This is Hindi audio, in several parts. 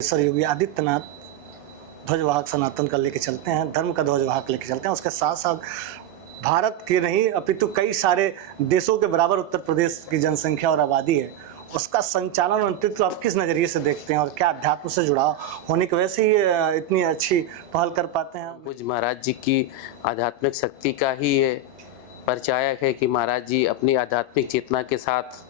सर योगी आदित्यनाथ ध्वजवाहक सनातन का लेके चलते हैं, धर्म का ध्वजवाहक लेके चलते हैं। उसके साथ साथ भारत के नहीं अपितु कई सारे देशों के बराबर उत्तर प्रदेश की जनसंख्या और आबादी है। उसका संचालन और नेतृत्व आप किस नज़रिए से देखते हैं और क्या अध्यात्म से जुड़ाव होने की वजह से ही इतनी अच्छी पहल कर पाते हैं? पूज्य महाराज जी की आध्यात्मिक शक्ति का ही ये परिचायक है कि महाराज जी अपनी आध्यात्मिक चेतना के साथ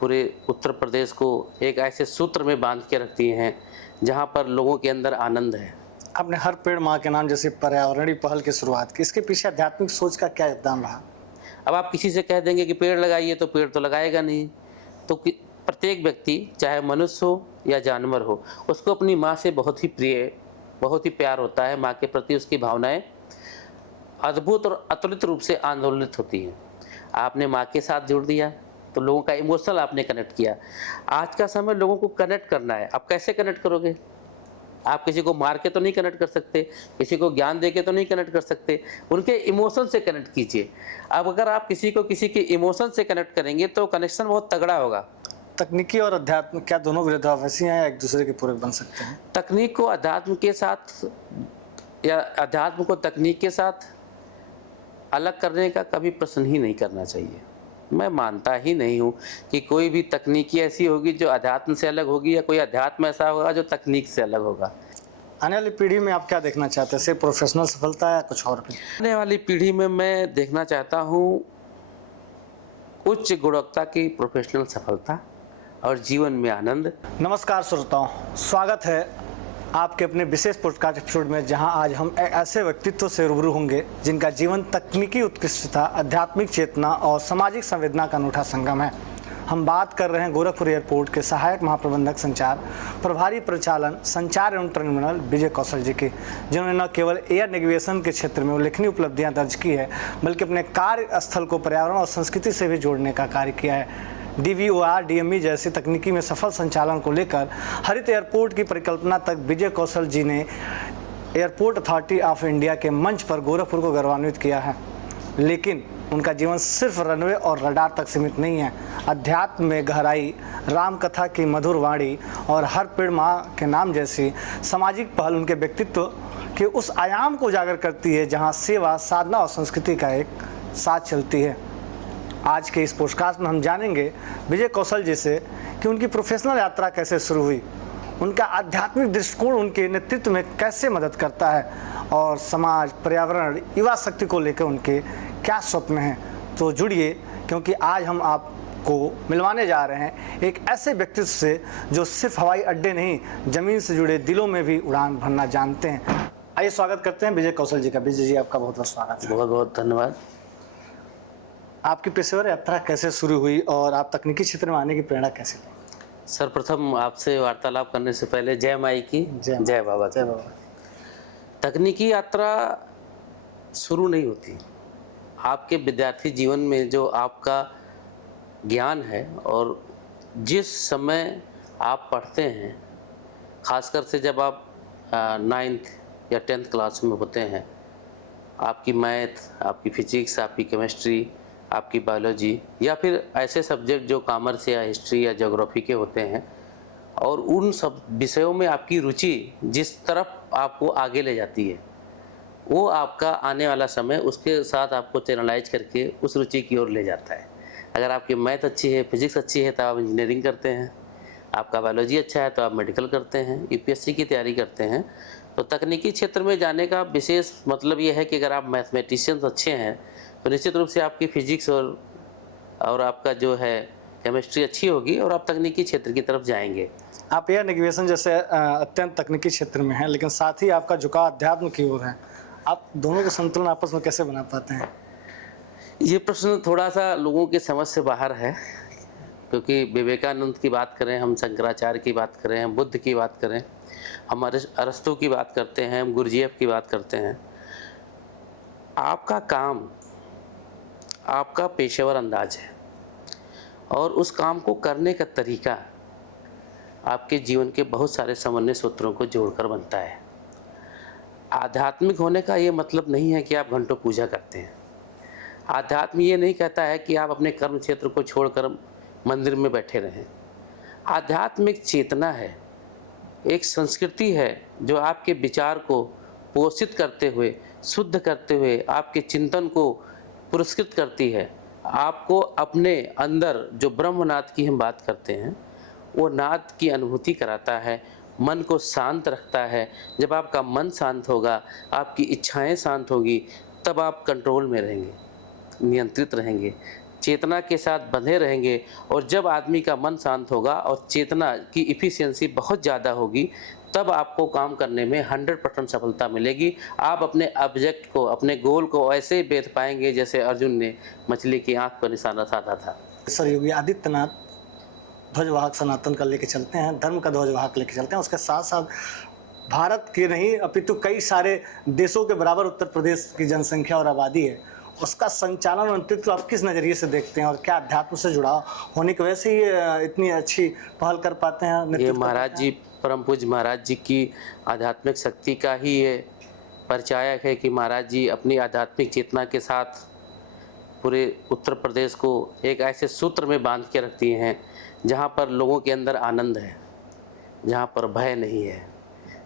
पूरे उत्तर प्रदेश को एक ऐसे सूत्र में बांध के रखती हैं जहां पर लोगों के अंदर आनंद है। आपने हर पेड़ माँ के नाम जैसे पर्यावरणीय पहल की शुरुआत की, इसके पीछे आध्यात्मिक सोच का क्या योगदान रहा? अब आप किसी से कह देंगे कि पेड़ लगाइए तो पेड़ तो लगाएगा नहीं। तो प्रत्येक व्यक्ति चाहे मनुष्य हो या जानवर हो, उसको अपनी माँ से बहुत ही प्रिय, बहुत ही प्यार होता है। माँ के प्रति उसकी भावनाएं अद्भुत और अतुलित रूप से आंदोलित होती हैं। आपने माँ के साथ जोड़ दिया तो लोगों का इमोशनल आपने कनेक्ट किया। आज का समय लोगों को कनेक्ट करना है। आप कैसे कनेक्ट करोगे? आप किसी को मार के तो नहीं कनेक्ट कर सकते, किसी को ज्ञान दे के तो नहीं कनेक्ट कर सकते, उनके इमोशन से कनेक्ट कीजिए। अब अगर आप किसी को किसी के इमोशन से कनेक्ट करेंगे तो कनेक्शन बहुत तगड़ा होगा। तकनीकी और अध्यात्म क्या दोनों विरोधाभासी हैं या एक दूसरे के पूरक बन सकते हैं? तकनीक को अध्यात्म के साथ या अध्यात्म को तकनीक के साथ अलग करने का कभी प्रश्न ही नहीं करना चाहिए। मैं मानता ही नहीं हूँ कि कोई भी तकनीकी ऐसी होगी जो अध्यात्म से अलग होगी या कोई अध्यात्म ऐसा होगा जो तकनीक से अलग होगा। आने वाली पीढ़ी में आप क्या देखना चाहते हैं, सिर्फ प्रोफेशनल सफलता या कुछ और भी? आने वाली पीढ़ी में मैं देखना चाहता हूँ उच्च गुणवत्ता की प्रोफेशनल सफलता और जीवन में आनंद। नमस्कार श्रोताओं, स्वागत है आपके अपने विशेष पॉडकास्ट एपिसोड में, जहां आज हम एक ऐसे व्यक्तित्व से रूबरू होंगे जिनका जीवन तकनीकी उत्कृष्टता, आध्यात्मिक चेतना और सामाजिक संवेदना का अनूठा संगम है। हम बात कर रहे हैं गोरखपुर एयरपोर्ट के सहायक महाप्रबंधक संचार, प्रभारी परिचालन, संचार एवं टर्मिनल विजय कौशल जी की, जिन्होंने न केवल एयर नेविगेशन के क्षेत्र में उल्लेखनीय उपलब्धियां दर्ज की है, बल्कि अपने कार्यस्थल को पर्यावरण और संस्कृति से भी जोड़ने का कार्य किया है। DVOR, DME जैसी तकनीकी में सफल संचालन को लेकर हरित एयरपोर्ट की परिकल्पना तक विजय कौशल जी ने एयरपोर्ट अथॉरिटी ऑफ इंडिया के मंच पर गोरखपुर को गौरवान्वित किया है। लेकिन उनका जीवन सिर्फ रनवे और रडार तक सीमित नहीं है। अध्यात्म में गहराई, रामकथा की मधुर वाणी और हर पेड़ माँ के नाम जैसी सामाजिक पहल उनके व्यक्तित्व के उस आयाम को उजागर करती है जहाँ सेवा, साधना और संस्कृति का एक साथ चलती है। आज के इस पॉडकास्ट में हम जानेंगे विजय कौशल जी से कि उनकी प्रोफेशनल यात्रा कैसे शुरू हुई, उनका आध्यात्मिक दृष्टिकोण उनके नेतृत्व में कैसे मदद करता है और समाज, पर्यावरण, युवा शक्ति को लेकर उनके क्या स्वप्न हैं। तो जुड़िए, क्योंकि आज हम आपको मिलवाने जा रहे हैं एक ऐसे व्यक्तित्व से जो सिर्फ हवाई अड्डे नहीं, ज़मीन से जुड़े दिलों में भी उड़ान भरना जानते हैं। आइए स्वागत करते हैं विजय कौशल जी का। विजय जी, आपका बहुत बहुत स्वागत है। बहुत बहुत धन्यवाद। आपकी पेशेवर यात्रा कैसे शुरू हुई और आप तकनीकी क्षेत्र में आने की प्रेरणा कैसे ली? सर्वप्रथम आपसे वार्तालाप करने से पहले जय माई की जय बाबा। जय बाबा। तकनीकी यात्रा शुरू नहीं होती। आपके विद्यार्थी जीवन में जो आपका ज्ञान है और जिस समय आप पढ़ते हैं, खासकर से जब आप 9th या 10th क्लास में होते हैं, आपकी मैथ, आपकी फिजिक्स, आपकी केमिस्ट्री, आपकी बायोलॉजी या फिर ऐसे सब्जेक्ट जो कॉमर्स या हिस्ट्री या ज्योग्राफी के होते हैं, और उन सब विषयों में आपकी रुचि जिस तरफ आपको आगे ले जाती है, वो आपका आने वाला समय उसके साथ आपको चैनलाइज करके उस रुचि की ओर ले जाता है। अगर आपकी मैथ अच्छी है, फिजिक्स अच्छी है तो आप इंजीनियरिंग करते हैं, आपका बायोलॉजी अच्छा है तो आप मेडिकल करते हैं, UPSC की तैयारी करते हैं। तो तकनीकी क्षेत्र में जाने का विशेष मतलब ये है कि अगर आप मैथमेटिशियंस अच्छे हैं तो निश्चित रूप से आपकी फिजिक्स और आपका जो है केमिस्ट्री अच्छी होगी और आप तकनीकी क्षेत्र की तरफ जाएंगे। आप एयर नेविगेशन जैसे अत्यंत तकनीकी क्षेत्र में हैं, लेकिन साथ ही आपका झुकाव अध्यात्म की ओर है। आप दोनों का संतुलन आपस में कैसे बना पाते हैं? ये प्रश्न थोड़ा सा लोगों की समझ से बाहर है, क्योंकि विवेकानंद की बात करें, हम शंकराचार्य की बात करें, हम बुद्ध की बात करें, हम अरस्तु की बात करते हैं, हम गुरजीएफ की बात करते हैं। आपका काम आपका पेशेवर अंदाज है और उस काम को करने का तरीका आपके जीवन के बहुत सारे समन्वय सूत्रों को जोड़कर बनता है। आध्यात्मिक होने का ये मतलब नहीं है कि आप घंटों पूजा करते हैं। आध्यात्म ये नहीं कहता है कि आप अपने कर्म क्षेत्र को छोड़कर मंदिर में बैठे रहें। आध्यात्मिक चेतना है एक संस्कृति है जो आपके विचार को पोषित करते हुए, शुद्ध करते हुए आपके चिंतन को पुरस्कृत करती है। आपको अपने अंदर जो ब्रह्मनाद की हम बात करते हैं, वो नाद की अनुभूति कराता है, मन को शांत रखता है। जब आपका मन शांत होगा, आपकी इच्छाएं शांत होगी, तब आप कंट्रोल में रहेंगे, नियंत्रित रहेंगे, चेतना के साथ बंधे रहेंगे। और जब आदमी का मन शांत होगा और चेतना की इफ़िशियंसी बहुत ज़्यादा होगी, तब आपको काम करने में 100% सफलता मिलेगी। आप अपने ऑब्जेक्ट को, अपने गोल को ऐसे बेध पाएंगे जैसे अर्जुन ने मछली की आंख पर निशाना साधा था। सर, योगी आदित्यनाथ ध्वजवाहक सनातन का लेके चलते हैं, धर्म का ध्वजवाहक लेके चलते हैं। उसके साथ साथ भारत के नहीं अपितु कई सारे देशों के बराबर उत्तर प्रदेश की जनसंख्या और आबादी है, उसका संचालन और नेतृत्व आप किस नज़रिए से देखते हैं, और क्या अध्यात्म से जुड़ाव होने की वजह से ही इतनी अच्छी पहल कर पाते हैं? ये महाराज जी, परम पूज्य महाराज जी की आध्यात्मिक शक्ति का ही ये परिचायक है कि महाराज जी अपनी आध्यात्मिक चेतना के साथ पूरे उत्तर प्रदेश को एक ऐसे सूत्र में बांध के रखती हैं जहाँ पर लोगों के अंदर आनंद है, जहाँ पर भय नहीं है,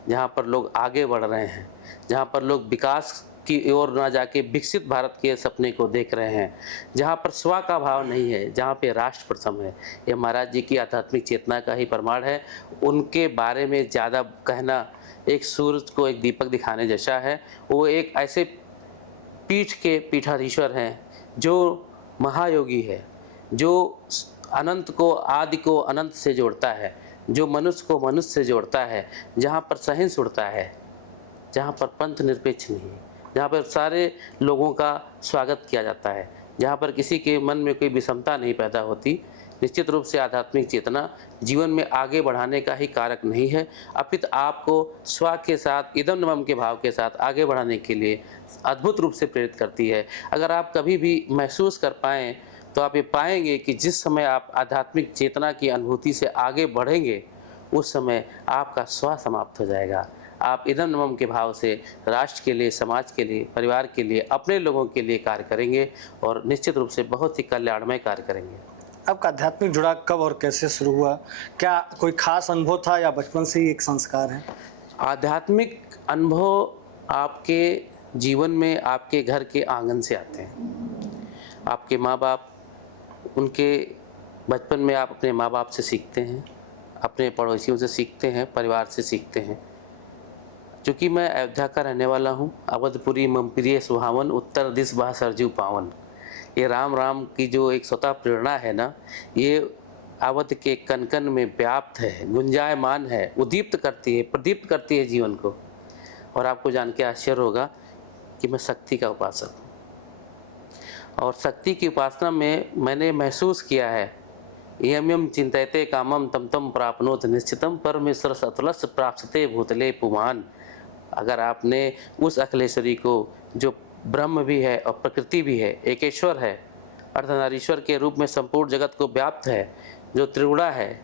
जहाँ पर लोग आगे बढ़ रहे हैं, जहाँ पर लोग विकास की ओर ना जाके विकसित भारत के सपने को देख रहे हैं, जहाँ पर स्व का भाव नहीं है, जहाँ पे राष्ट्र प्रथम है। ये महाराज जी की आध्यात्मिक चेतना का ही प्रमाण है। उनके बारे में ज़्यादा कहना एक सूरज को एक दीपक दिखाने जैसा है। वो एक ऐसे पीठ के पीठाधीश्वर हैं जो महायोगी है, जो अनंत को, आदि को अनंत से जोड़ता है, जो मनुष्य को मनुष्य से जोड़ता है, जहाँ पर सहिंस उड़ता है, जहाँ पर पंथ निरपेक्ष नहीं, जहाँ पर सारे लोगों का स्वागत किया जाता है, जहाँ पर किसी के मन में कोई विषमता नहीं पैदा होती। निश्चित रूप से आध्यात्मिक चेतना जीवन में आगे बढ़ाने का ही कारक नहीं है, अपितु आपको स्व के साथ, इदम नमम के भाव के साथ आगे बढ़ाने के लिए अद्भुत रूप से प्रेरित करती है। अगर आप कभी भी महसूस कर पाएँ तो आप ये पाएंगे कि जिस समय आप आध्यात्मिक चेतना की अनुभूति से आगे बढ़ेंगे, उस समय आपका स्व समाप्त हो जाएगा। आप इदम नमम के भाव से राष्ट्र के लिए, समाज के लिए, परिवार के लिए, अपने लोगों के लिए कार्य करेंगे और निश्चित रूप से बहुत ही कल्याणमय कार्य करेंगे। आपका आध्यात्मिक जुड़ाव कब और कैसे शुरू हुआ? क्या कोई खास अनुभव था या बचपन से ही एक संस्कार है? आध्यात्मिक अनुभव आपके जीवन में आपके घर के आंगन से आते हैं। आपके माँ बाप, उनके बचपन में आप अपने माँ बाप से सीखते हैं, अपने पड़ोसियों से सीखते हैं, परिवार से सीखते हैं। चूँकि मैं अयोध्या का रहने वाला हूँ, अवधपुरी मम प्रिय सुहावन, उत्तर दिस बहा सरजू पावन। ये राम राम की जो एक स्वतः प्रेरणा है ना, ये अवध के कण कण में व्याप्त है, गुंजायमान है, उद्दीप्त करती है, प्रदीप्त करती है जीवन को। और आपको जान के आश्चर्य होगा कि मैं शक्ति का उपासक हूँ, और शक्ति की उपासना में मैंने महसूस किया है, यम यम चिंतयते कामम तम तम प्राप्नोत निश्चितम परमेश्वर सतुलस प्राप्सते भूतले पुमान। अगर आपने उस अखिलेश्वरी को, जो ब्रह्म भी है और प्रकृति भी है, एकेश्वर है, अर्धनारीश्वर के रूप में संपूर्ण जगत को व्याप्त है, जो त्रिगुणा है,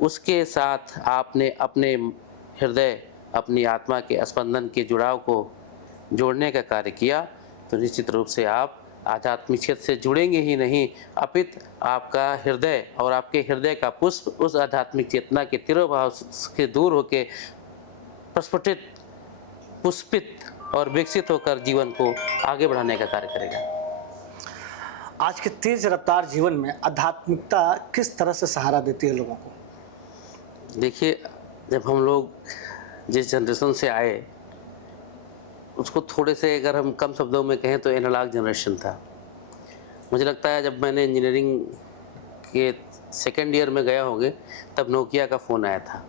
उसके साथ आपने अपने हृदय, अपनी आत्मा के स्पंदन के जुड़ाव को जोड़ने का कार्य किया, तो निश्चित रूप से आप आध्यात्मिक क्षेत्र से जुड़ेंगे ही नहीं, अपितु आपका हृदय और आपके हृदय का पुष्प उस आध्यात्मिक चेतना के तिरोभाव से दूर होकर प्रस्फुटित, पुष्पित और विकसित होकर जीवन को आगे बढ़ाने का कार्य करेगा। आज के तेज रफ्तार जीवन में आध्यात्मिकता किस तरह से सहारा देती है लोगों को? देखिए, जब हम लोग जिस जनरेशन से आए, उसको थोड़े से अगर हम कम शब्दों में कहें तो एनालॉग जनरेशन था। मुझे लगता है जब मैंने इंजीनियरिंग के सेकेंड ईयर में गया होंगे, तब नोकिया का फ़ोन आया था।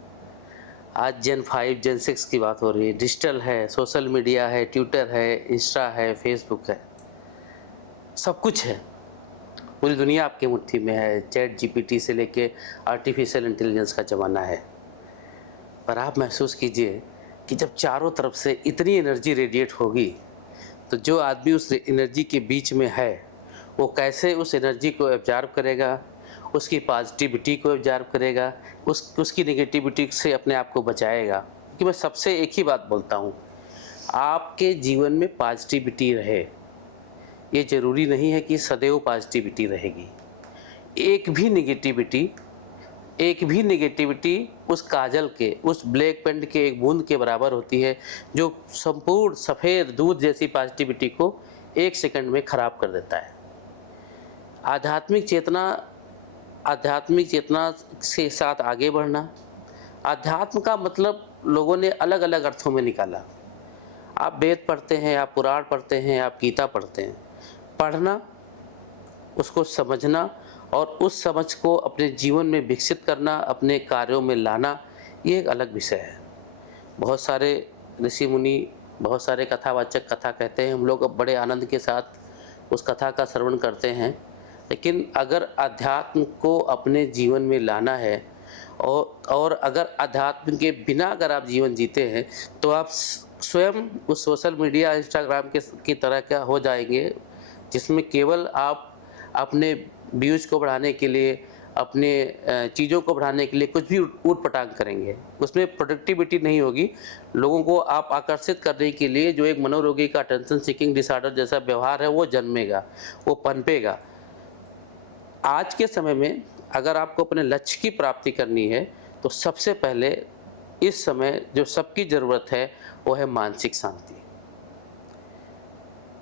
आज जेन 5, जेन 6 की बात हो रही है। डिजिटल है, सोशल मीडिया है, ट्विटर है, इंस्टा है, फेसबुक है, सब कुछ है। पूरी दुनिया आपके मुट्ठी में है। चैट जीपीटी से लेके आर्टिफिशियल इंटेलिजेंस का ज़माना है। पर आप महसूस कीजिए कि जब चारों तरफ से इतनी एनर्जी रेडिएट होगी, तो जो आदमी उस एनर्जी के बीच में है, वो कैसे उस एनर्जी को एब्जॉर्ब करेगा, उसकी पॉजिटिविटी को एब्जॉर्ब करेगा, उसकी नेगेटिविटी से अपने आप को बचाएगा। कि मैं सबसे एक ही बात बोलता हूँ, आपके जीवन में पॉजिटिविटी रहे, ये ज़रूरी नहीं है कि सदैव पॉजिटिविटी रहेगी। एक भी नेगेटिविटी एक भी नेगेटिविटी उस काजल के, उस ब्लैक पेंट के एक बूंद के बराबर होती है जो संपूर्ण सफ़ेद दूध जैसी पॉजिटिविटी को 1 सेकंड में ख़राब कर देता है। आध्यात्मिक चेतना के साथ आगे बढ़ना। अध्यात्म का मतलब लोगों ने अलग अलग अर्थों में निकाला। आप वेद पढ़ते हैं, आप पुराण पढ़ते हैं, आप गीता पढ़ते हैं। पढ़ना, उसको समझना और उस समझ को अपने जीवन में विकसित करना, अपने कार्यों में लाना, ये एक अलग विषय है। बहुत सारे ऋषि मुनि, बहुत सारे कथावाचक कथा कहते हैं, हम लोग अब बड़े आनंद के साथ उस कथा का श्रवण करते हैं। लेकिन अगर अध्यात्म को अपने जीवन में लाना है और अगर अध्यात्म के बिना अगर आप जीवन जीते हैं तो आप स्वयं उस सोशल मीडिया, इंस्टाग्राम की तरह क्या हो जाएंगे, जिसमें केवल आप अपने व्यूज को बढ़ाने के लिए, अपने चीज़ों को बढ़ाने के लिए कुछ भी ऊट पटांग करेंगे। उसमें प्रोडक्टिविटी नहीं होगी। लोगों को आप आकर्षित करने के लिए जो एक मनोरोगी का अटेंशन सीकिंग डिसऑर्डर जैसा व्यवहार है वो जन्मेगा, वो पनपेगा। आज के समय में अगर आपको अपने लक्ष्य की प्राप्ति करनी है तो सबसे पहले इस समय जो सबकी ज़रूरत है वो है मानसिक शांति।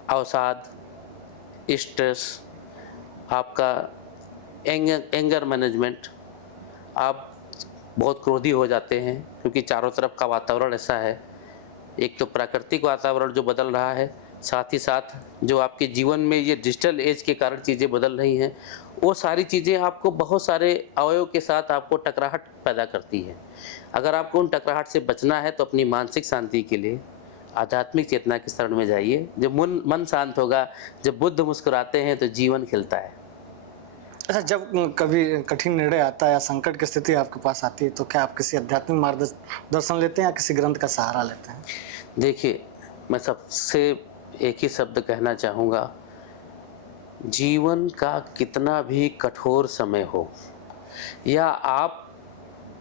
अवसाद, स्ट्रेस, आपका एंगर मैनेजमेंट। आप बहुत क्रोधी हो जाते हैं क्योंकि चारों तरफ का वातावरण ऐसा है। एक तो प्राकृतिक वातावरण जो बदल रहा है, साथ ही साथ जो आपके जीवन में ये डिजिटल एज के कारण चीज़ें बदल रही हैं, वो सारी चीज़ें आपको बहुत सारे अवयव के साथ आपको टकराहट पैदा करती है। अगर आपको उन टकराहट से बचना है तो अपनी मानसिक शांति के लिए आध्यात्मिक चेतना की शरण में जाइए। जब मन शांत होगा, जब बुद्ध मुस्कुराते हैं तो जीवन खिलता है। अच्छा, जब कभी कठिन निर्णय आता है या संकट की स्थिति आपके पास आती है तो क्या आप किसी आध्यात्मिक मार्गदर्शन लेते हैं या किसी ग्रंथ का सहारा लेते हैं? देखिए, मैं सबसे एक ही शब्द कहना चाहूँगा, जीवन का कितना भी कठोर समय हो या आप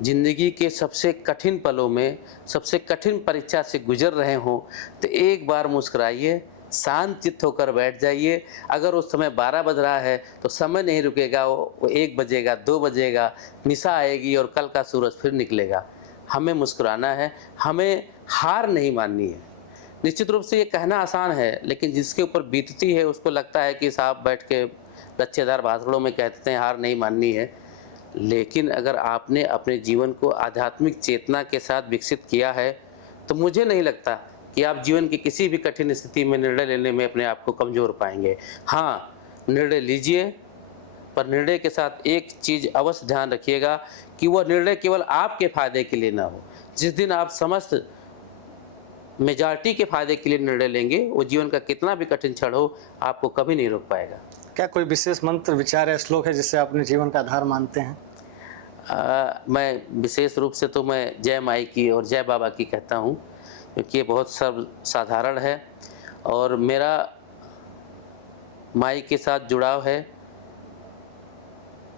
जिंदगी के सबसे कठिन पलों में, सबसे कठिन परीक्षा से गुजर रहे हों, तो एक बार मुस्कुराइए, शांत चित्त होकर बैठ जाइए। अगर उस समय 12 बज रहा है तो समय नहीं रुकेगा, वो 1 बजेगा, 2 बजेगा, निशा आएगी और कल का सूरज फिर निकलेगा। हमें मुस्कुराना है, हमें हार नहीं माननी है। निश्चित रूप से ये कहना आसान है, लेकिन जिसके ऊपर बीतती है उसको लगता है कि साहब बैठ के लच्छेदार भाषणों में कहते हैं हार नहीं माननी है। लेकिन अगर आपने अपने जीवन को आध्यात्मिक चेतना के साथ विकसित किया है तो मुझे नहीं लगता कि आप जीवन की किसी भी कठिन स्थिति में निर्णय लेने में अपने आप को कमज़ोर पाएंगे। हाँ, निर्णय लीजिए, पर निर्णय के साथ एक चीज़ अवश्य ध्यान रखिएगा कि वह निर्णय केवल आपके फ़ायदे के लिए ना हो। जिस दिन आप समस्त मेजॉरिटी के फ़ायदे के लिए निर्णय लेंगे, वो जीवन का कितना भी कठिन क्षण हो आपको कभी नहीं रोक पाएगा। क्या कोई विशेष मंत्र, विचार या श्लोक है जिससे आप अपने जीवन का आधार मानते हैं? मैं विशेष रूप से तो मैं जय माई की और जय बाबा की कहता हूँ, क्योंकि ये बहुत सर्वसाधारण है और मेरा माई के साथ जुड़ाव है।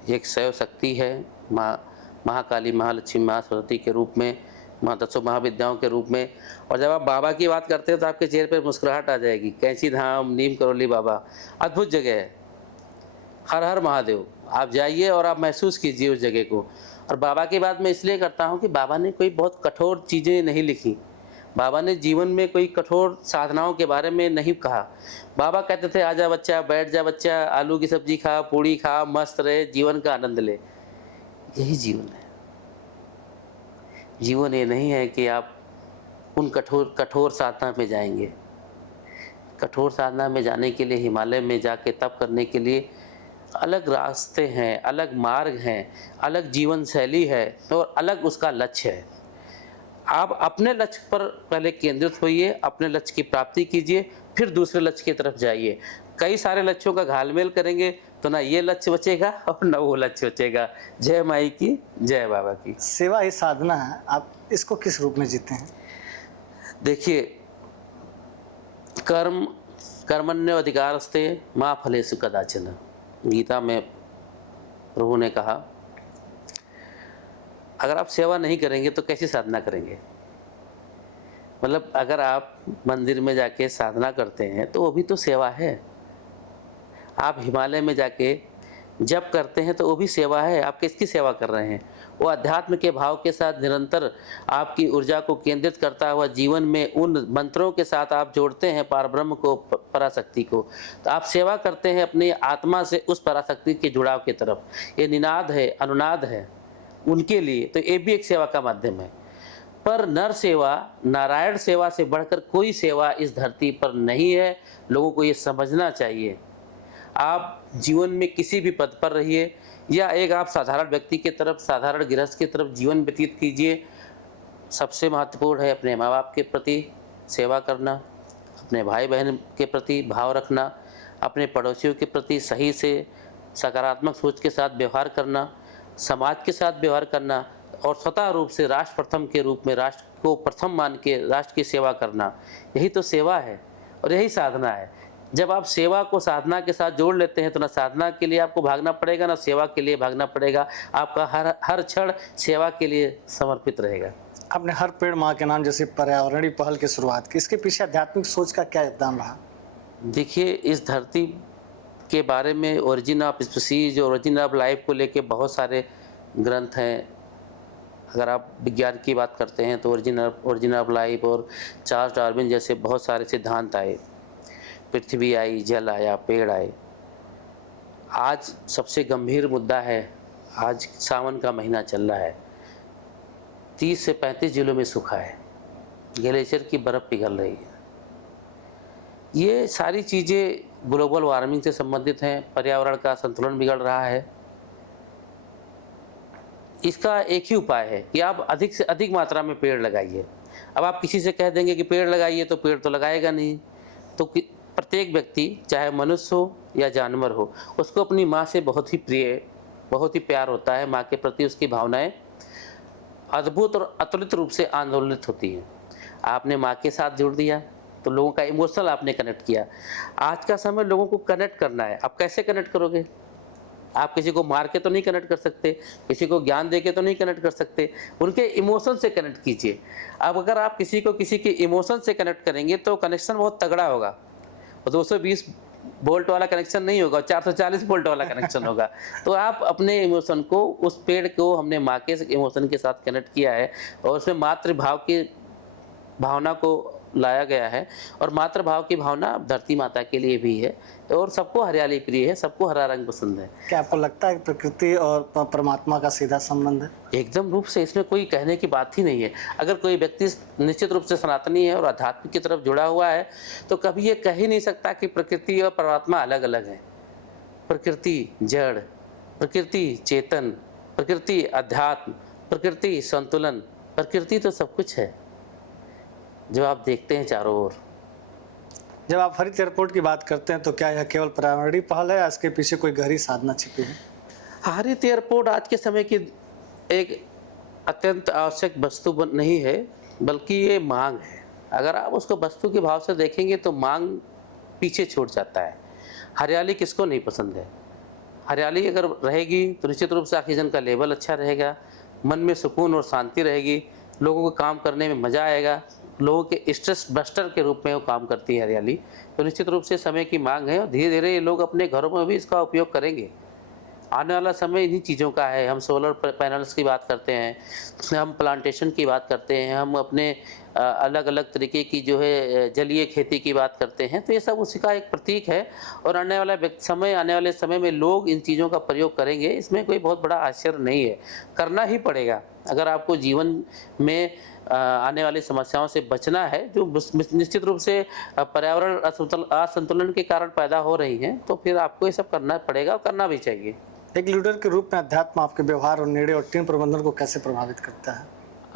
एक शैव शक्ति है, महाकाली, महालक्ष्मी, महासरस्वती के रूप में, माँ 10 महाविद्याओं के रूप में। और जब आप बाबा की बात करते हैं तो आपके चेहरे पर मुस्कुराहट आ जाएगी। कैंची धाम, नीम करौली बाबा, अद्भुत जगह है। हर हर महादेव, आप जाइए और आप महसूस कीजिए उस जगह को। और बाबा की बात मैं इसलिए करता हूँ कि बाबा ने कोई बहुत कठोर चीज़ें नहीं लिखी। बाबा ने जीवन में कोई कठोर साधनाओं के बारे में नहीं कहा। बाबा कहते थे आजा बच्चा, बैठ जा बच्चा, आलू की सब्जी खा, पूड़ी खा, मस्त रहे, जीवन का आनंद ले। यही जीवन है। जीवन ये नहीं है कि आप उन कठोर साधना में जाएंगे। कठोर साधना में जाने के लिए, हिमालय में जाके तप करने के लिए अलग रास्ते हैं, अलग मार्ग हैं, अलग जीवन शैली है और अलग उसका लक्ष्य है। आप अपने लक्ष्य पर पहले केंद्रित होइए, अपने लक्ष्य की प्राप्ति कीजिए, फिर दूसरे लक्ष्य की तरफ जाइए। कई सारे लक्ष्यों का घालमेल करेंगे तो ना ये लक्ष्य बचेगा और ना वो लक्ष्य बचेगा। जय माई की, जय बाबा की। सेवा ही साधना है, आप इसको किस रूप में जीते हैं? देखिए, कर्मण्य अधिकारस्ते माँ फलेषु कदाचन, गीता में प्रभु ने कहा। अगर आप सेवा नहीं करेंगे तो कैसी साधना करेंगे? मतलब अगर आप मंदिर में जाके साधना करते हैं तो वो भी तो सेवा है। आप हिमालय में जाके जप करते हैं तो वो भी सेवा है। आप किसकी सेवा कर रहे हैं? वो अध्यात्म के भाव के साथ निरंतर आपकी ऊर्जा को केंद्रित करता हुआ जीवन में उन मंत्रों के साथ आप जोड़ते हैं पारब्रह्म को, पराशक्ति को, तो आप सेवा करते हैं अपनी आत्मा से उस पराशक्ति के जुड़ाव की तरफ। ये निनाद है, अनुनाद है उनके लिए, तो ये भी एक सेवा का माध्यम है। पर नर सेवा, नारायण सेवा से बढ़कर कोई सेवा इस धरती पर नहीं है। लोगों को ये समझना चाहिए। आप जीवन में किसी भी पद पर रहिए या एक आप साधारण व्यक्ति की तरफ, साधारण गृहस्थ की तरफ जीवन व्यतीत कीजिए, सबसे महत्वपूर्ण है अपने माँ बाप के प्रति सेवा करना, अपने भाई बहन के प्रति भाव रखना, अपने पड़ोसियों के प्रति सही से सकारात्मक सोच के साथ व्यवहार करना, समाज के साथ व्यवहार करना और स्वतः रूप से राष्ट्र प्रथम के रूप में राष्ट्र को प्रथम मान के राष्ट्र की सेवा करना। यही तो सेवा है और यही साधना है। जब आप सेवा को साधना के साथ जोड़ लेते हैं तो ना साधना के लिए आपको भागना पड़ेगा, ना सेवा के लिए भागना पड़ेगा। आपका हर क्षण सेवा के लिए समर्पित रहेगा। आपने हर पेड़ माँ के नाम जैसे पर्यावरणीय पहल की शुरुआत की, इसके पीछे आध्यात्मिक सोच का क्या योगदान रहा? देखिए, इस धरती के बारे में origin of species, origin of life को लेके बहुत सारे ग्रंथ हैं। अगर आप विज्ञान की बात करते हैं तो ओरिजिन ऑफ लाइफ और चार्ल्स डार्विन जैसे बहुत सारे सिद्धांत आए। पृथ्वी आई, जल आया, पेड़ आए। आज सबसे गंभीर मुद्दा है, आज सावन का महीना चल रहा है, 30 से 35 जिलों में सूखा है, ग्लेशियर की बर्फ़ पिघल रही है। ये सारी चीज़ें ग्लोबल वार्मिंग से संबंधित हैं। पर्यावरण का संतुलन बिगड़ रहा है। इसका एक ही उपाय है कि आप अधिक से अधिक मात्रा में पेड़ लगाइए। अब आप किसी से कह देंगे कि पेड़ लगाइए तो पेड़ तो लगाएगा नहीं। तो प्रत्येक व्यक्ति, चाहे मनुष्य हो या जानवर हो, उसको अपनी माँ से बहुत ही प्रिय, बहुत ही प्यार होता है। माँ के प्रति उसकी भावनाएं अद्भुत और अतुलित रूप से आंदोलित होती हैं। आपने माँ के साथ जोड़ दिया तो लोगों का इमोशनल आपने कनेक्ट किया। आज का समय लोगों को कनेक्ट करना है। आप कैसे कनेक्ट करोगे? आप किसी को मार के तो नहीं कनेक्ट कर सकते, किसी को ज्ञान दे के तो नहीं कनेक्ट कर सकते, उनके इमोशन से कनेक्ट कीजिए। अब अगर आप किसी को किसी के इमोशन से कनेक्ट करेंगे तो कनेक्शन बहुत तगड़ा होगा। 220 वोल्ट वाला कनेक्शन नहीं होगा, 440 वोल्ट वाला कनेक्शन होगा। तो आप अपने इमोशन को, उस पेड़ को हमने माँ के इमोशन के साथ कनेक्ट किया है और उसमें मातृभाव की भावना को लाया गया है। और मातृभाव की भावना धरती माता के लिए भी है और सबको हरियाली प्रिय है, सबको हरा रंग पसंद है। क्या आपको लगता है कि प्रकृति और परमात्मा का सीधा संबंध है? एकदम रूप से, इसमें कोई कहने की बात ही नहीं है। अगर कोई व्यक्ति निश्चित रूप से सनातनी है और आध्यात्मिक की तरफ जुड़ा हुआ है तो कभी ये कह ही नहीं सकता कि प्रकृति और परमात्मा अलग अलग हैं। प्रकृति जड़, प्रकृति चेतन, प्रकृति अध्यात्म, प्रकृति संतुलन, प्रकृति तो सब कुछ है जो आप देखते हैं चारों ओर। जब आप हरित एयरपोर्ट की बात करते हैं तो क्या यह केवल पर्यावरणीय पहल है या इसके पीछे कोई गहरी साधना छिपी है? हरित एयरपोर्ट आज के समय की एक अत्यंत आवश्यक वस्तु नहीं है, बल्कि ये मांग है। अगर आप उसको वस्तु के भाव से देखेंगे तो मांग पीछे छूट जाता है। हरियाली किसको नहीं पसंद है? हरियाली अगर रहेगी तो निश्चित रूप से ऑक्सीजन का लेवल अच्छा रहेगा, मन में सुकून और शांति रहेगी, लोगों को काम करने में मज़ा आएगा, लोगों के स्ट्रेस बस्टर के रूप में वो काम करती है हरियाली। तो निश्चित रूप से समय की मांग है और धीरे धीरे ये लोग अपने घरों में भी इसका उपयोग करेंगे। आने वाला समय इन्हीं चीज़ों का है। हम सोलर पैनल्स की बात करते हैं, हम प्लांटेशन की बात करते हैं, हम अपने अलग अलग तरीके की जो है जलीय खेती की बात करते हैं। तो ये सब उसी का एक प्रतीक है और आने वाले समय में लोग इन चीज़ों का प्रयोग करेंगे। इसमें कोई बहुत बड़ा आश्चर्य नहीं है, करना ही पड़ेगा। अगर आपको जीवन में आने वाली समस्याओं से बचना है जो निश्चित रूप से पर्यावरण असंतुलन के कारण पैदा हो रही हैं, तो फिर आपको ये सब करना पड़ेगा और करना भी चाहिए। एक लीडर के रूप में अध्यात्म आपके व्यवहार और निर्णय और टीम प्रबंधन को कैसे प्रभावित करता है?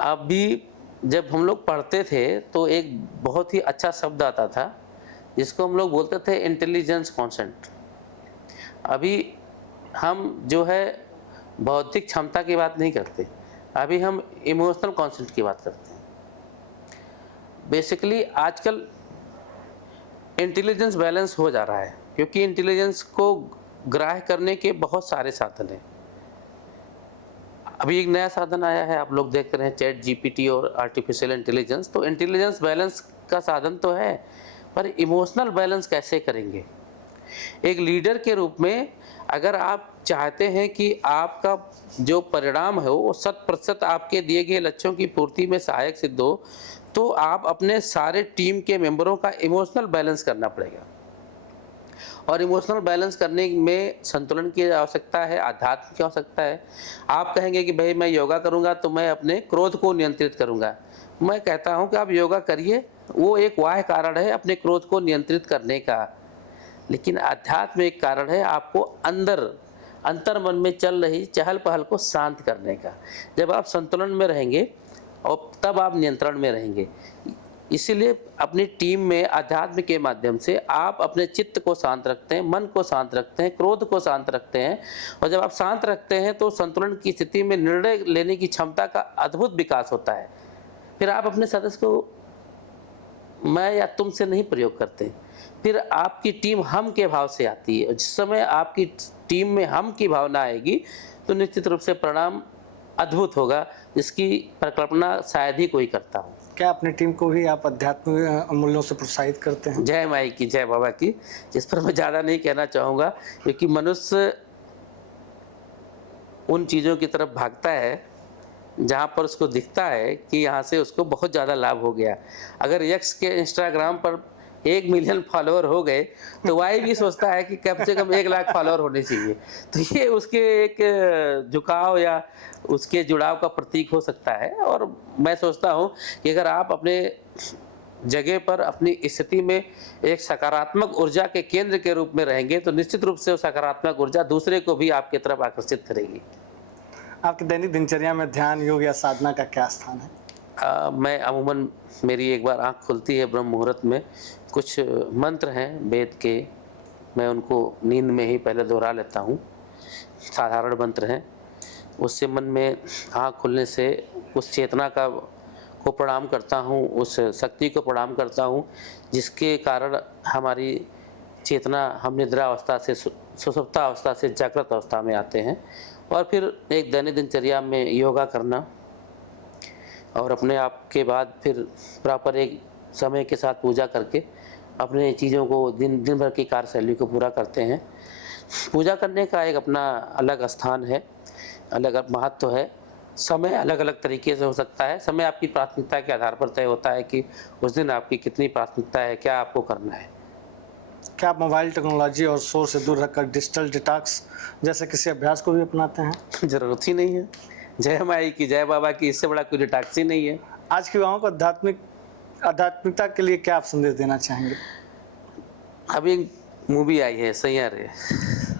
अभी जब हम लोग पढ़ते थे तो एक बहुत ही अच्छा शब्द आता था जिसको हम लोग बोलते थे इंटेलिजेंस कॉन्सेंट। अभी हम जो है बौद्धिक क्षमता की बात नहीं करते, अभी हम इमोशनल कॉन्सेंट की बात करते हैं। बेसिकली आजकल इंटेलिजेंस बैलेंस हो जा रहा है क्योंकि इंटेलिजेंस को ग्राह्य करने के बहुत सारे साधन हैं। अभी एक नया साधन आया है, आप लोग देख रहे हैं, चैट जीपीटी और आर्टिफिशियल इंटेलिजेंस। तो इंटेलिजेंस बैलेंस का साधन तो है, पर इमोशनल बैलेंस कैसे करेंगे? एक लीडर के रूप में अगर आप चाहते हैं कि आपका जो परिणाम है वो 100% आपके दिए गए लक्ष्यों की पूर्ति में सहायक सिद्ध हो, तो आप अपने सारे टीम के मेंबरों का इमोशनल बैलेंस करना पड़ेगा। और इमोशनल बैलेंस करने में संतुलन की आवश्यकता है, आध्यात्म की आवश्यकता है। आप कहेंगे कि भाई मैं योगा करूंगा तो मैं अपने क्रोध को नियंत्रित करूंगा। मैं कहता हूं कि आप योगा करिए, वो एक बाह्य कारण है अपने क्रोध को नियंत्रित करने का, लेकिन अध्यात्म एक कारण है आपको अंतर मन में चल रही चहल पहल को शांत करने का। जब आप संतुलन में रहेंगे और तब आप नियंत्रण में रहेंगे। इसीलिए अपनी टीम में अध्यात्म के माध्यम से आप अपने चित्त को शांत रखते हैं, मन को शांत रखते हैं, क्रोध को शांत रखते हैं। और जब आप शांत रखते हैं तो संतुलन की स्थिति में निर्णय लेने की क्षमता का अद्भुत विकास होता है। फिर आप अपने सदस्य को मैं या तुम से नहीं प्रयोग करते, फिर आपकी टीम हम के भाव से आती है। जिस समय आपकी टीम में हम की भावना आएगी तो निश्चित रूप से परिणाम अद्भुत होगा, जिसकी परिकल्पना शायद ही कोई करता हो। क्या अपनी टीम को भी आप आध्यात्मिक मूल्यों से प्रोत्साहित करते हैं? जय माई की, जय बाबा की। इस पर मैं ज़्यादा नहीं कहना चाहूँगा, क्योंकि मनुष्य उन चीज़ों की तरफ भागता है जहाँ पर उसको दिखता है कि यहाँ से उसको बहुत ज़्यादा लाभ हो गया। अगर यक्स के इंस्टाग्राम पर 1 मिलियन फॉलोअर हो गए तो वही भी सोचता है कि कम से कम 1 लाख फॉलोअर होने चाहिए। तो ये उसके एक झुकाव या उसके जुड़ाव का प्रतीक हो सकता है। और मैं सोचता हूँ कि अगर आप अपने जगह पर अपनी स्थिति में एक सकारात्मक ऊर्जा के केंद्र के रूप में रहेंगे तो निश्चित रूप से वो सकारात्मक ऊर्जा दूसरे को भी आपकी तरफ आकर्षित करेगी। आपकी दैनिक दिनचर्या में ध्यान, योग या साधना का क्या स्थान है? मैं अमूमन मेरी एक बार आँख खुलती है ब्रह्म मुहूर्त में, कुछ मंत्र हैं वेद के, मैं उनको नींद में ही पहले दोहरा लेता हूँ। साधारण मंत्र हैं, उससे मन में आँख खुलने से उस चेतना को प्रणाम करता हूँ, उस शक्ति को प्रणाम करता हूँ जिसके कारण हमारी चेतना, हम निद्रा अवस्था से सुषुप्ता अवस्था से जागृत अवस्था में आते हैं। और फिर एक दैनिक दिनचर्या में योगा करना और अपने आप के बाद फिर प्रॉपर एक समय के साथ पूजा करके अपने चीज़ों को दिन भर की कार्यशैली को पूरा करते हैं। पूजा करने का एक अपना अलग स्थान है, अलग महत्व है। समय अलग अलग तरीके से हो सकता है। समय आपकी प्राथमिकता के आधार पर तय होता है कि उस दिन आपकी कितनी प्राथमिकता है, क्या आपको करना है। क्या आप मोबाइल टेक्नोलॉजी और शोर से दूर रखकर डिजिटल डिटॉक्स जैसे किसी अभ्यास को भी अपनाते हैं? ज़रूरत ही नहीं है। जय माई की, जय बाबा की, इससे बड़ा कोई डिटॉक्स ही नहीं है। आज के युवाओं को आध्यात्मिकता के लिए क्या आप संदेश देना चाहेंगे? अभी एक मूवी आई है सैयारे।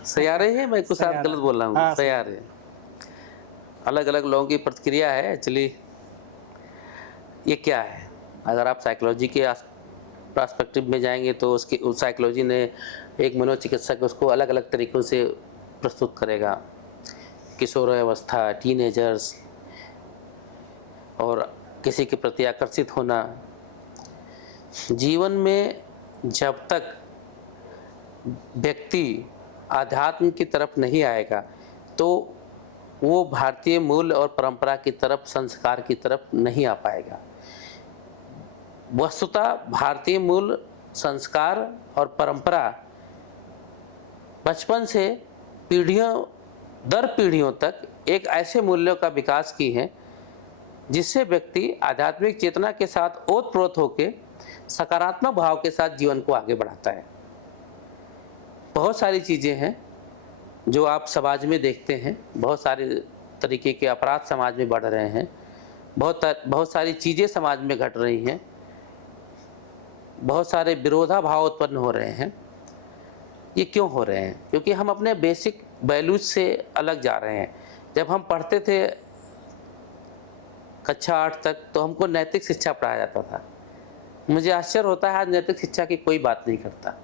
सैयारे है, मैं कुछ साथ गलत बोल रहा हूँ। हाँ, सैयारे। अलग अलग लोगों की प्रतिक्रिया है। एक्चुअली ये क्या है, अगर आप साइकोलॉजी के पर्सपेक्टिव में जाएंगे तो उसकी साइकोलॉजी ने एक मनोचिकित्सक उसको अलग अलग तरीक़ों से प्रस्तुत करेगा। किशोरावस्था, टीनेजर्स और किसी के प्रति आकर्षित होना। जीवन में जब तक व्यक्ति आध्यात्म की तरफ नहीं आएगा तो वो भारतीय मूल और परंपरा की तरफ, संस्कार की तरफ नहीं आ पाएगा। वस्तुतः भारतीय मूल, संस्कार और परंपरा बचपन से पीढ़ियों दर पीढ़ियों तक एक ऐसे मूल्यों का विकास की है जिससे व्यक्ति आध्यात्मिक चेतना के साथ ओतप्रोत होकर सकारात्मक भाव के साथ जीवन को आगे बढ़ाता है। बहुत सारी चीज़ें हैं जो आप समाज में देखते हैं, बहुत सारे तरीके के अपराध समाज में बढ़ रहे हैं, बहुत सारी चीज़ें समाज में घट रही हैं, बहुत सारे विरोधाभाव उत्पन्न हो रहे हैं। ये क्यों हो रहे हैं? क्योंकि हम अपने बेसिक वैल्यूज से अलग जा रहे हैं। जब हम पढ़ते थे कक्षा 8 तक तो हमको नैतिक शिक्षा पढ़ाया जाता था। मुझे आश्चर्य होता है आज नैतिक शिक्षा की कोई बात नहीं करता।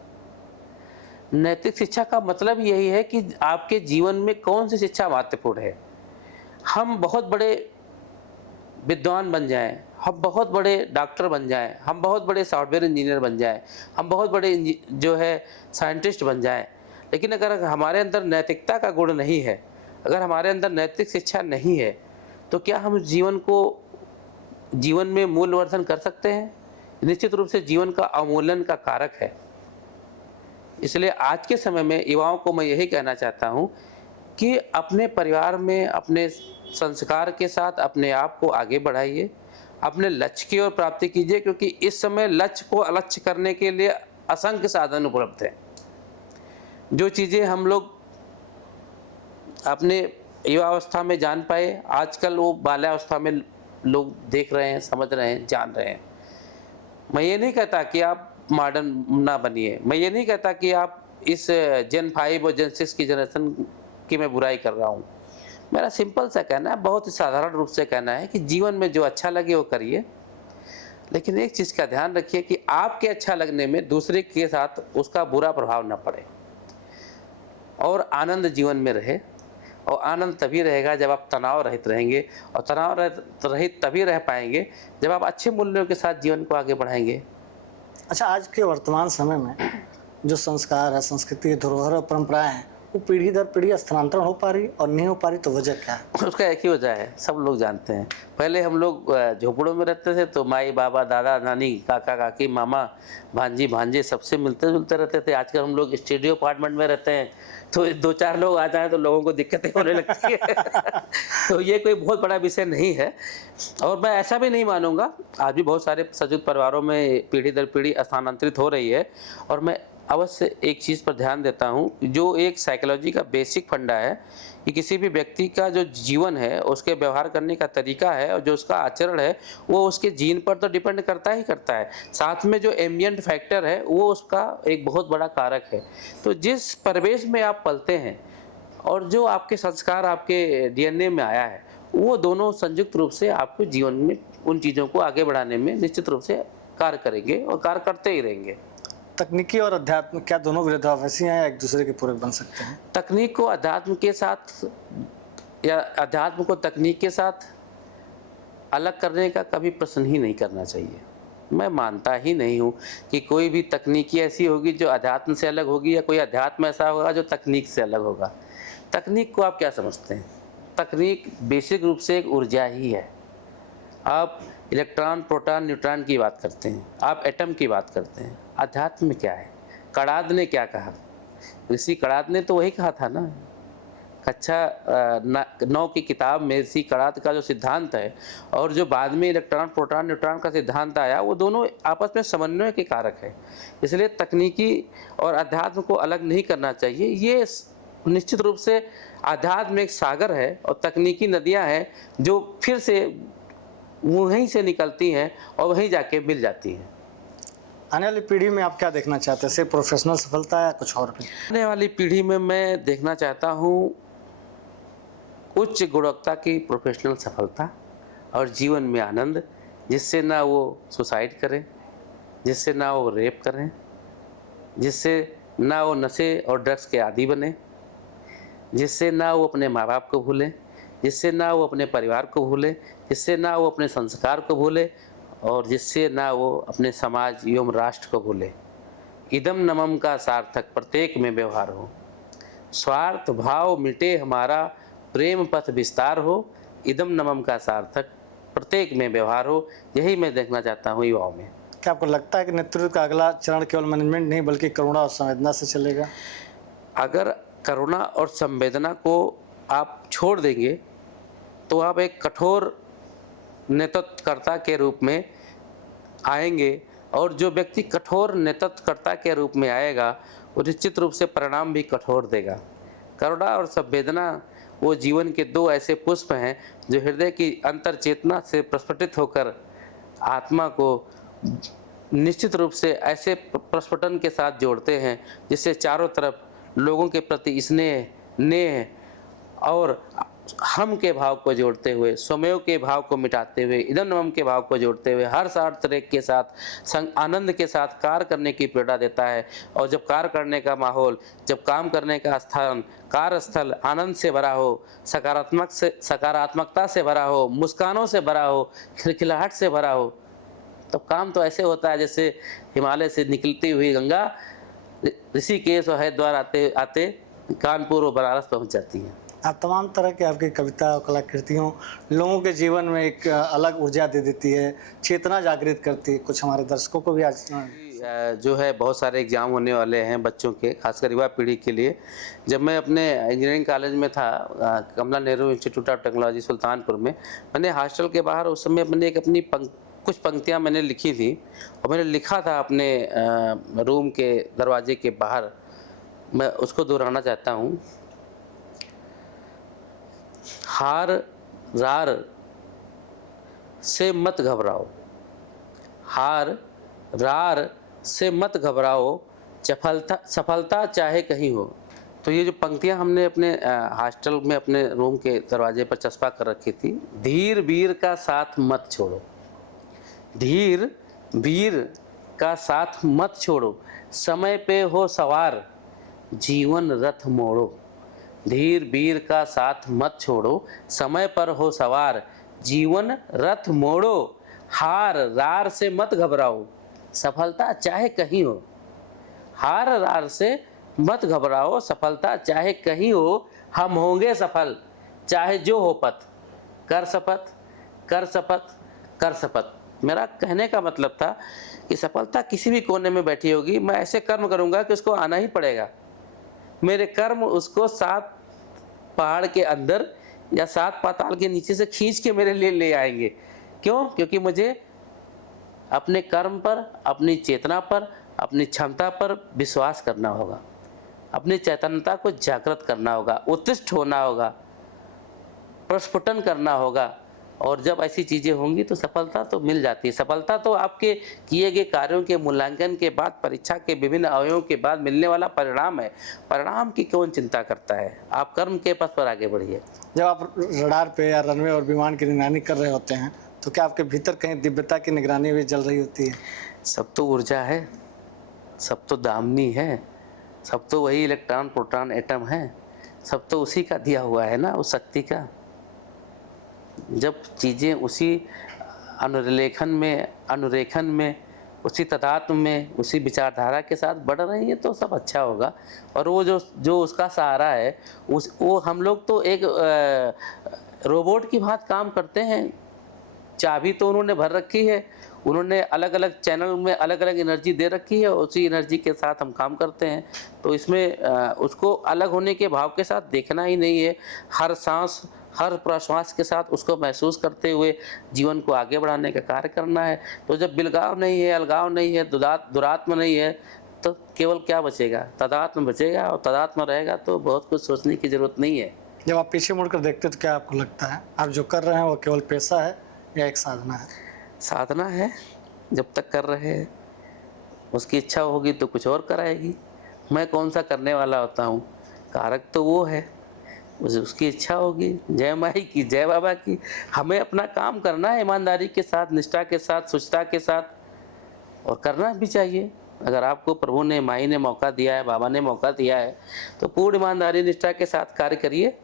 नैतिक शिक्षा का मतलब यही है कि आपके जीवन में कौन सी शिक्षा महत्वपूर्ण है। हम बहुत बड़े विद्वान बन जाएं, हम बहुत बड़े डॉक्टर बन जाएं, हम बहुत बड़े सॉफ्टवेयर इंजीनियर बन जाएं, हम बहुत बड़े जो है साइंटिस्ट बन जाएं, लेकिन अगर हमारे अंदर नैतिकता का गुण नहीं है, अगर हमारे अंदर नैतिक शिक्षा नहीं है, तो क्या हम जीवन में मूल्यवर्धन कर सकते हैं? निश्चित रूप से जीवन का अवमूल्यन का कारक है। इसलिए आज के समय में युवाओं को मैं यही कहना चाहता हूँ कि अपने परिवार में अपने संस्कार के साथ अपने आप को आगे बढ़ाइए, अपने लक्ष्य की ओर प्राप्ति कीजिए, क्योंकि इस समय लक्ष्य को अलक्ष्य करने के लिए असंख्य साधन उपलब्ध हैं। जो चीज़ें हम लोग अपने युवावस्था में जान पाए, आजकल वो बाल्यावस्था में लोग देख रहे हैं, समझ रहे हैं, जान रहे हैं। मैं ये नहीं कहता कि आप मॉडर्न ना बनिए, मैं ये नहीं कहता कि आप इस Gen 5 और Gen 6 की जनरेशन की मैं बुराई कर रहा हूँ। मेरा सिंपल सा कहना है, बहुत ही साधारण रूप से कहना है कि जीवन में जो अच्छा लगे वो करिए, लेकिन एक चीज़ का ध्यान रखिए कि आपके अच्छा लगने में दूसरे के साथ उसका बुरा प्रभाव न पड़े, और आनंद जीवन में रहे। और आनंद तभी रहेगा जब आप तनाव रहित रहेंगे, और तनाव रहित तभी रह पाएंगे जब आप अच्छे मूल्यों के साथ जीवन को आगे बढ़ाएंगे। अच्छा, आज के वर्तमान समय में जो संस्कार है, संस्कृति, धरोहर और परंपराएं हैं, वो पीढ़ी दर पीढ़ी स्थानांतरण हो पा रही और नहीं हो पा रही, तो वजह क्या है? उसका एक ही वजह है, सब लोग जानते हैं। पहले हम लोग झोपड़ों में रहते थे तो माई बाबा, दादा नानी, काका काकी, मामा भांजी भांजे सबसे मिलते जुलते रहते थे। आजकल हम लोग स्टूडियो अपार्टमेंट में रहते हैं, तो 2-4 लोग आ जाएं तो लोगों को दिक्कतें होने लगती है। तो ये कोई बहुत बड़ा विषय नहीं है, और मैं ऐसा भी नहीं मानूंगा। आज भी बहुत सारे संयुक्त परिवारों में पीढ़ी दर पीढ़ी स्थानांतरित हो रही है, और मैं अवश्य एक चीज़ पर ध्यान देता हूँ, जो एक साइकोलॉजी का बेसिक फंडा है कि किसी भी व्यक्ति का जो जीवन है, उसके व्यवहार करने का तरीका है और जो उसका आचरण है, वो उसके जीन पर तो डिपेंड करता ही करता है। साथ में जो एम्बिएंट फैक्टर है वो उसका एक बहुत बड़ा कारक है। तो जिस परिवेश में आप पलते हैं और जो आपके संस्कार आपके डीएनए में आया है, वो दोनों संयुक्त रूप से आपको जीवन में उन चीज़ों को आगे बढ़ाने में निश्चित रूप से कार्य करेंगे और कार्य करते ही रहेंगे। तकनीकी और अध्यात्म क्या दोनों विरोधाभासी हैं या एक दूसरे के पूरक बन सकते हैं? तकनीक को अध्यात्म के साथ या अध्यात्म को तकनीक के साथ अलग करने का कभी प्रश्न ही नहीं करना चाहिए। मैं मानता ही नहीं हूँ कि कोई भी तकनीकी ऐसी होगी जो अध्यात्म से अलग होगी, या कोई अध्यात्म ऐसा होगा जो तकनीक से अलग होगा। तकनीक को आप क्या समझते हैं? तकनीक बेसिक रूप से एक ऊर्जा ही है। आप इलेक्ट्रॉन, प्रोटॉन, न्यूट्रॉन की बात करते हैं, आप एटम की बात करते हैं। अध्यात्म में क्या है? कणाद ने क्या कहा? ऋषि कणाद ने तो वही कहा था ना, कक्षा 9 की किताब में ऋषि कणाद का जो सिद्धांत है और जो बाद में इलेक्ट्रॉन, प्रोटॉन, न्यूट्रॉन का सिद्धांत आया, वो दोनों आपस में समन्वय के कारक है। इसलिए तकनीकी और अध्यात्म को अलग नहीं करना चाहिए। ये निश्चित रूप से अध्यात्म एक सागर है और तकनीकी नदियाँ हैं जो फिर से वहीं से निकलती हैं और वहीं जाके मिल जाती हैं। आने वाली पीढ़ी में आप क्या देखना चाहते हैं? सिर्फ प्रोफेशनल सफलता या कुछ और भी? आने वाली पीढ़ी में मैं देखना चाहता हूँ उच्च गुणवत्ता की प्रोफेशनल सफलता और जीवन में आनंद, जिससे ना वो सुसाइड करें, जिससे ना वो रेप करें, जिससे ना वो नशे और ड्रग्स के आदी बने, जिससे ना वो अपने माँ बाप को भूलें, जिससे ना वो अपने परिवार को भूले, जिससे ना वो अपने संस्कार को भूले, और जिससे ना वो अपने समाज एवं राष्ट्र को भूले। इदम नमम का सार्थक प्रत्येक में व्यवहार हो, स्वार्थ भाव मिटे हमारा, प्रेम पथ विस्तार हो। इदम नमम का सार्थक प्रत्येक में व्यवहार हो, यही मैं देखना चाहता हूँ युवाओं में। क्या आपको लगता है कि नेतृत्व का अगला चरण केवल मैनेजमेंट नहीं बल्कि करुणा और संवेदना से चलेगा? अगर करुणा और संवेदना को आप छोड़ देंगे तो आप एक कठोर नेतृत्वकर्ता के रूप में आएंगे, और जो व्यक्ति कठोर नेतृत्वकर्ता के रूप में आएगा वो निश्चित रूप से परिणाम भी कठोर देगा। करुणा और संवेदना वो जीवन के दो ऐसे पुष्प हैं जो हृदय की अंतर चेतना से प्रस्फुटित होकर आत्मा को निश्चित रूप से ऐसे प्रस्फुटन के साथ जोड़ते हैं जिससे चारों तरफ लोगों के प्रति स्नेह, नेह और हम के भाव को जोड़ते हुए, स्वमेव के भाव को मिटाते हुए, इदम नमम के भाव को जोड़ते हुए हर सार्थ रेख के साथ आनंद के साथ कार्य करने की प्रेरणा देता है। और जब कार्य करने का माहौल, जब काम करने का स्थान, कार्यस्थल आनंद से भरा हो, सकारात्मकता से भरा हो, मुस्कानों से भरा हो, खिलखिलाहट से भरा हो, तो काम तो ऐसे होता है जैसे हिमालय से निकलती हुई गंगा ऋषिकेश और हरिद्वार आते आते कानपुर और बनारस पहुँच जाती है। आप तमाम तरह की आपकी कविता और कलाकृतियों लोगों के जीवन में एक अलग ऊर्जा दे देती है, चेतना जागृत करती है। कुछ हमारे दर्शकों को भी आज जो है बहुत सारे एग्ज़ाम होने वाले हैं बच्चों के, खासकर युवा पीढ़ी के लिए। जब मैं अपने इंजीनियरिंग कॉलेज में था, Kamla Nehru institute of technology Sultanpur में, मैंने हॉस्टल के बाहर उस समय मैंने एक अपनी कुछ पंक्तियाँ मैंने लिखी थी और मैंने लिखा था अपने रूम के दरवाजे के बाहर। मैं उसको दोहराना चाहता हूँ। हार रार से मत घबराओ, हार रार से मत घबराओ, सफलता चाहे कहीं हो। तो ये जो पंक्तियां हमने अपने हॉस्टल में अपने रूम के दरवाजे पर चस्पा कर रखी थी। धीर वीर का साथ मत छोड़ो, धीर वीर का साथ मत छोड़ो, समय पे हो सवार, जीवन रथ मोड़ो। धीर वीर का साथ मत छोड़ो, समय पर हो सवार, जीवन रथ मोड़ो। हार रार से मत घबराओ, सफलता चाहे कहीं हो। हार रार से मत घबराओ, सफलता चाहे कहीं हो। हम होंगे सफल चाहे जो हो पथ, कर शपथ कर शपथ कर शपथ। मेरा कहने का मतलब था कि सफलता किसी भी कोने में बैठी होगी, मैं ऐसे कर्म करूंगा कि उसको आना ही पड़ेगा। मेरे कर्म उसको 7 पहाड़ के अंदर या 7 पाताल के नीचे से खींच के मेरे लिए ले आएंगे। क्यों? क्योंकि मुझे अपने कर्म पर, अपनी चेतना पर, अपनी क्षमता पर विश्वास करना होगा, अपनी चैतन्यता को जागृत करना होगा, उत्तिष्ठ होना होगा, प्रस्फुटन करना होगा। और जब ऐसी चीज़ें होंगी तो सफलता तो मिल जाती है। सफलता तो आपके किए गए कार्यों के मूल्यांकन के बाद, परीक्षा के विभिन्न अवयवों के बाद मिलने वाला परिणाम है। परिणाम की कौन चिंता करता है? आप कर्म के पथ पर आगे बढ़िए। जब आप रडार पे या रनवे और विमान की निगरानी कर रहे होते हैं तो क्या आपके भीतर कहीं दिव्यता की निगरानी भी चल रही होती है? सब तो ऊर्जा है, सब तो दामिनी है, सब तो वही इलेक्ट्रॉन प्रोटॉन एटम है, सब तो उसी का दिया हुआ है ना, उस शक्ति का। जब चीज़ें उसी अनुरेखन में, उसी तदात्म में, उसी विचारधारा के साथ बढ़ रही हैं तो सब अच्छा होगा। और वो जो उसका सहारा है, वो हम लोग तो एक रोबोट की भांति काम करते हैं। चाबी तो उन्होंने भर रखी है, उन्होंने अलग अलग चैनल में अलग अलग एनर्जी दे रखी है, उसी एनर्जी के साथ हम काम करते हैं। तो इसमें उसको अलग होने के भाव के साथ देखना ही नहीं है। हर सांस, हर प्रश्वास के साथ उसको महसूस करते हुए जीवन को आगे बढ़ाने का कार्य करना है। तो जब बिलगाव नहीं है, अलगाव नहीं है, दुरात्म नहीं है, तो केवल क्या बचेगा? तदात्म बचेगा। और तदात्म रहेगा तो बहुत कुछ सोचने की ज़रूरत नहीं है। जब आप पीछे मुड़कर देखते तो क्या आपको लगता है आप जो कर रहे हैं वो केवल पेशा है या एक साधना है? साधना है। जब तक कर रहे हैं, उसकी इच्छा होगी तो कुछ और कराएगी। मैं कौन सा करने वाला होता हूँ? कारक तो वो है, उसकी इच्छा होगी। जय माई की, जय बाबा की। हमें अपना काम करना है ईमानदारी के साथ, निष्ठा के साथ, शुचिता के साथ, और करना भी चाहिए। अगर आपको प्रभु ने, माई ने मौका दिया है, बाबा ने मौका दिया है, तो पूर्ण ईमानदारी निष्ठा के साथ कार्य करिए।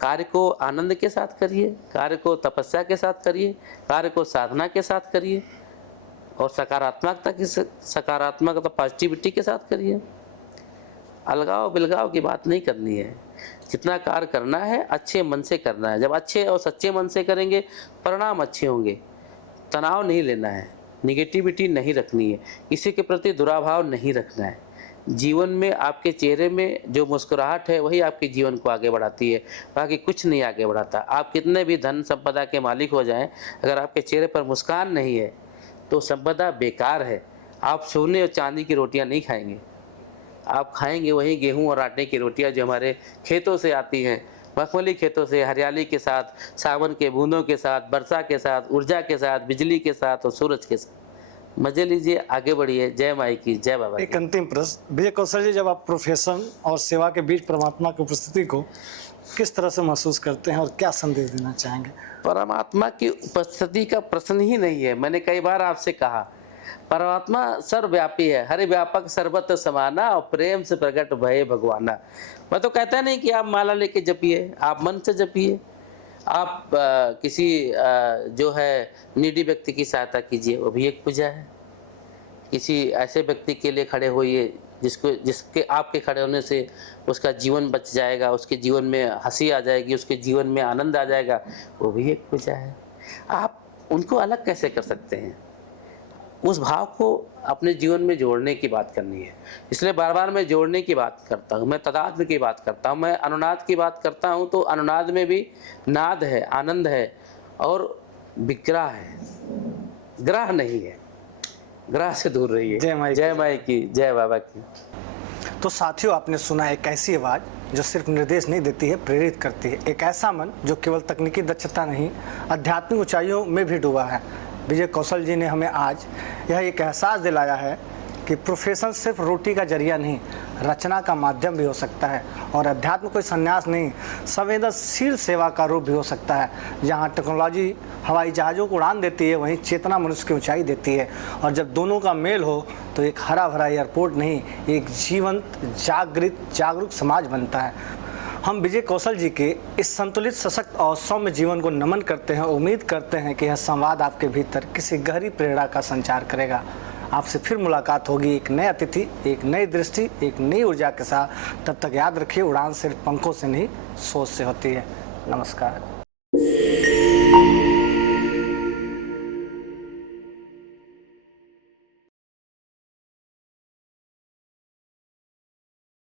कार्य को आनंद के साथ करिए, कार्य को तपस्या के साथ करिए, कार्य को साधना के साथ करिए, और सकारात्मकता पॉजिटिविटी के साथ करिए। अलगाव बिलगाव की बात नहीं करनी है। जितना कार्य करना है अच्छे मन से करना है। जब अच्छे और सच्चे मन से करेंगे परिणाम अच्छे होंगे। तनाव नहीं लेना है, निगेटिविटी नहीं रखनी है, किसी के प्रति दुराभाव नहीं रखना है। जीवन में आपके चेहरे में जो मुस्कुराहट है वही आपके जीवन को आगे बढ़ाती है, बाकी कुछ नहीं आगे बढ़ाता। आप कितने भी धन संपदा के मालिक हो जाएं, अगर आपके चेहरे पर मुस्कान नहीं है तो संपदा बेकार है। आप सोने और चांदी की रोटियां नहीं खाएंगे, आप खाएंगे वही गेहूं और आटे की रोटियां जो हमारे खेतों से आती हैं, मखमली खेतों से, हरियाली के साथ, सावन के बूंदों के साथ, वर्षा के साथ, ऊर्जा के साथ, बिजली के साथ और सूरज के साथ। मजे लीजिए, आगे बढ़िए। जय माई की, जय बाबा की। एक अंतिम प्रश्न विजय कौशल जी, जब आप प्रोफेशन और सेवा के बीच परमात्मा की उपस्थिति को किस तरह से महसूस करते हैं और क्या संदेश देना चाहेंगे? परमात्मा की उपस्थिति का प्रश्न ही नहीं है। मैंने कई बार आपसे कहा, परमात्मा सर्वव्यापी है, हरि व्यापक सर्वत्र समाना और प्रेम से प्रकट भये भगवाना। मैं तो कहता नहीं कि आप माला लेके जपिए, आप मन से जपिए। आप किसी जो है नीडी व्यक्ति की सहायता कीजिए, वो भी एक पूजा है। किसी ऐसे व्यक्ति के लिए खड़े होइए जिसके आपके खड़े होने से उसका जीवन बच जाएगा, उसके जीवन में हंसी आ जाएगी, उसके जीवन में आनंद आ जाएगा, वो भी एक पूजा है। आप उनको अलग कैसे कर सकते हैं? उस भाव को अपने जीवन में जोड़ने की बात करनी है। इसलिए बार बार मैं जोड़ने की बात करता हूँ, मैं तदात्म की बात करता हूँ, मैं अनुनाद की बात करता हूँ। तो अनुनाद में भी नाद है, आनंद है और विग्रह है, ग्रह नहीं है। ग्रह से दूर रहिए। जय माई की, जय बाबा की। तो साथियों, आपने सुना एक ऐसी आवाज़ जो सिर्फ निर्देश नहीं देती है, प्रेरित करती है। एक ऐसा मन जो केवल तकनीकी दक्षता नहीं, आध्यात्मिक ऊंचाइयों में भी डूबा है। विजय कौशल जी ने हमें आज यह एक एहसास दिलाया है कि प्रोफेशन सिर्फ रोटी का जरिया नहीं, रचना का माध्यम भी हो सकता है। और अध्यात्म कोई संन्यास नहीं, संवेदनशील सेवा का रूप भी हो सकता है। जहाँ टेक्नोलॉजी हवाई जहाज़ों को उड़ान देती है, वहीं चेतना मनुष्य की ऊंचाई देती है। और जब दोनों का मेल हो तो एक हरा भरा एयरपोर्ट नहीं, एक जीवंत जागरूक समाज बनता है। हम विजय कौशल जी के इस संतुलित, सशक्त और सौम्य जीवन को नमन करते हैं। उम्मीद करते हैं कि यह संवाद आपके भीतर किसी गहरी प्रेरणा का संचार करेगा। आपसे फिर मुलाकात होगी एक नए अतिथि, एक नई दृष्टि, एक नई ऊर्जा के साथ। तब तक याद रखिए, उड़ान सिर्फ पंखों से नहीं, सोच से होती है। नमस्कार।